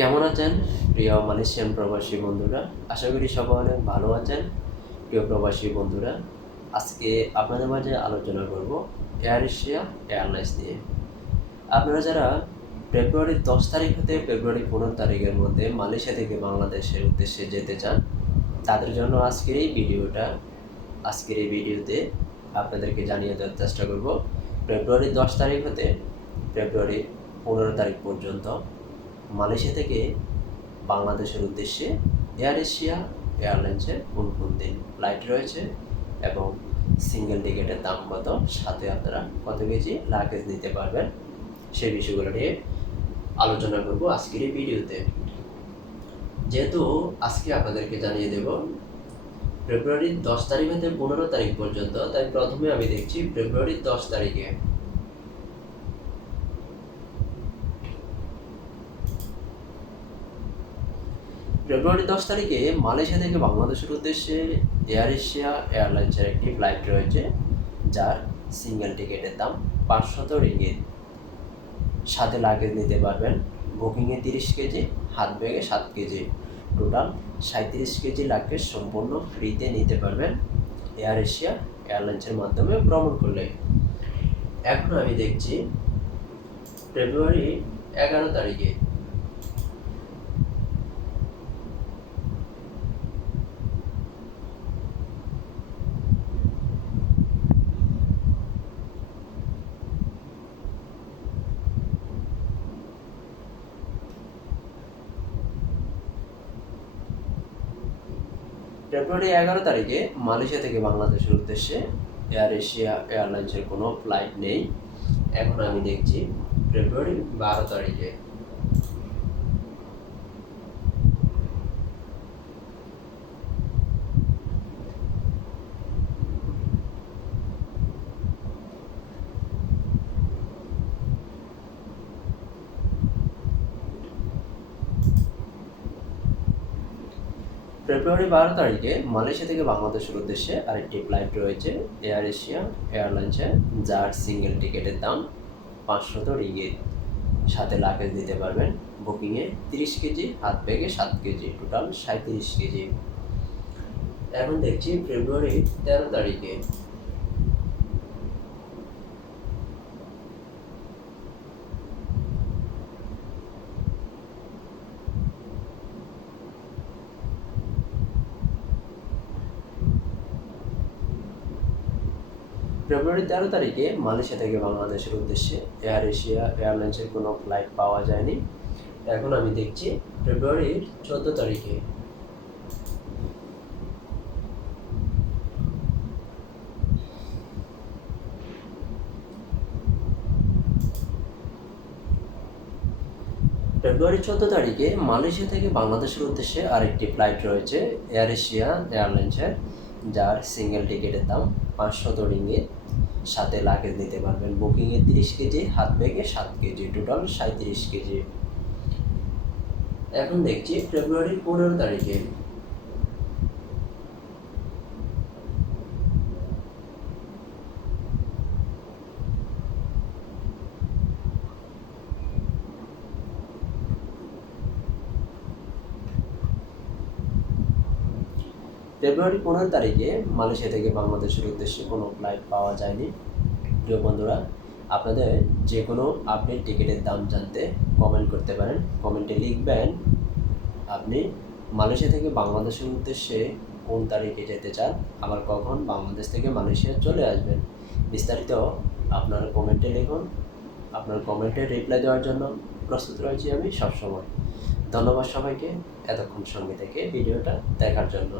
কেমন আছেন প্রিয় মালয়েশিয়ান প্রবাসী বন্ধুরা? আশা করি সবাই অনেক ভালো আছেন। প্রিয় প্রবাসী বন্ধুরা, আজকে আপনাদের মাঝে আলোচনা করব এয়ার এশিয়া এয়ারলাইন্স নিয়ে। আপনারা যারা ফেব্রুয়ারির 10 তারিখ হতে ফেব্রুয়ারি 15 তারিখের মধ্যে মালয়েশিয়া থেকে বাংলাদেশের উদ্দেশ্যে যেতে চান, তাদের জন্য আজকের এই ভিডিওতে আপনাদেরকে জানিয়ে দেওয়ার চেষ্টা করব ফেব্রুয়ারি 10 তারিখ হতে ফেব্রুয়ারি 15 তারিখ পর্যন্ত মালয়েশিয়া থেকে বাংলাদেশের উদ্দেশ্যে এয়ার এশিয়া এয়ারলাইন্সের কোন কোন দিন ফ্লাইট রয়েছে এবং সিঙ্গেল টিকিটের দাম কত, সাথে আপনারা কত কেজি লাগেজ নিতে পারবেন, সেই বিষয়গুলো নিয়ে আলোচনা করব আজকের এই ভিডিওতে। যেহেতু আজকে আপনাদেরকে জানিয়ে দেব ফেব্রুয়ারির 10 তারিখ থেকে 15 তারিখ পর্যন্ত, তাই প্রথমে আমি দেখছি ফেব্রুয়ারির 10 তারিখে। ফেব্রুয়ারি 10 তারিখে মালয়েশিয়া থেকে বাংলাদেশের উদ্দেশ্যে এয়ার এশিয়া এয়ারলাইন্সের একটি ফ্লাইট রয়েছে, যার সিঙ্গেল টিকিটের দাম 500 রিঙ্গিত। সাথে লাগেজ নিতে পারবেন, বুকিংয়ে 30 কেজি, হাত ব্যাগে 7 কেজি, টোটাল 37 কেজি লাগেজ সম্পূর্ণ ফ্রিতে নিতে পারবেন এয়ার এশিয়া এয়ারলাইন্সের মাধ্যমে ভ্রমণ করলে। এখন আমি দেখছি ফেব্রুয়ারি 11 তারিখে। ফেব্রুয়ারি 11 তারিখে মালয়েশিয়া থেকে বাংলাদেশের উদ্দেশ্যে এয়ার এশিয়া এয়ারলাইন্সের কোনো ফ্লাইট নেই। এখন আমি দেখছি ফেব্রুয়ারি 12 তারিখে। ফেব্রুয়ারি 12 তারিখে মালয়েশিয়া থেকে বাংলাদেশের উদ্দেশ্যে আরেকটি ফ্লাইট রয়েছে এয়ার এশিয়া এয়ারলাইন্সের, যার সিঙ্গেল টিকিটের দাম 500 রিঙ্গিত। সাথে লাগেজ দিতে পারবেন, বুকিংয়ে 30 কেজি, হাত ব্যাগে 7 কেজি, টোটাল 37 কেজি। এখন দেখছি ফেব্রুয়ারি 13 তারিখে। ফেব্রুয়ারি 13 তারিখে মালয়েশিয়া থেকে বাংলাদেশের উদ্দেশ্যে এয়ার এশিয়া এয়ারলাইন্সের কোনো ফ্লাইট পাওয়া যায়নি। এখন আমি দেখছি ফেব্রুয়ারির 14 তারিখে। ফেব্রুয়ারি 14 তারিখে মালয়েশিয়া থেকে বাংলাদেশের উদ্দেশ্যে আরেকটি ফ্লাইট রয়েছে এয়ার এশিয়া এয়ারলাইন্সের, যার সিঙ্গেল টিকিটের দাম 500 রিঙ্গিত। সাথে লাগেজ নিতে পারবেন, বুকিংয়ে 30 কেজি, হাত ব্যাগে 7 কেজি, টোটাল 37 কেজি। এখন দেখছি ফেব্রুয়ারি 15 তারিখে। ফেব্রুয়ারি 15 তারিখে মালয়েশিয়া থেকে বাংলাদেশের উদ্দেশ্যে কোনো ফ্লাইট পাওয়া যায়নি। প্রিয় বন্ধুরা, আপনাদের যে কোনো আপডেট টিকিটের দাম জানতে কমেন্ট করতে পারেন। কমেন্টে লিখবেন আপনি মালয়েশিয়া থেকে বাংলাদেশের উদ্দেশ্যে কোন তারিখে যেতে চান, আবার কখন বাংলাদেশ থেকে মালয়েশিয়া চলে আসবেন। বিস্তারিত আপনার কমেন্টে লিখুন। আপনার কমেন্টে রিপ্লাই দেওয়ার জন্য প্রস্তুত রয়েছি আমি সবসময়। ধন্যবাদ সবাইকে এতক্ষণ সঙ্গে থেকে ভিডিওটা দেখার জন্য।